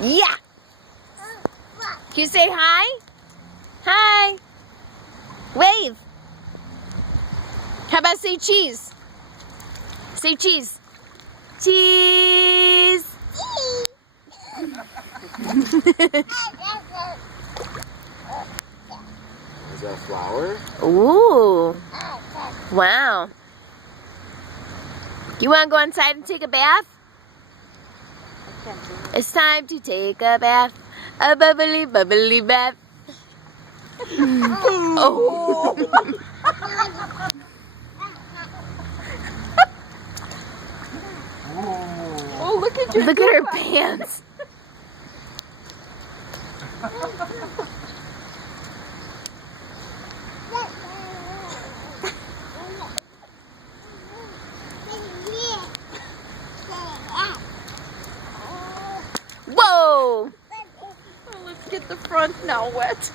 Yeah. Can you say hi? Hi. Wave. How about say cheese? Say cheese. Cheese. Is that a flower? Ooh. Wow. You want to go inside and take a bath? It's time to take a bath. A bubbly, bubbly bath. Oh. Oh, look at Look at her pants. Whoa. Oh, let's get the front now wet.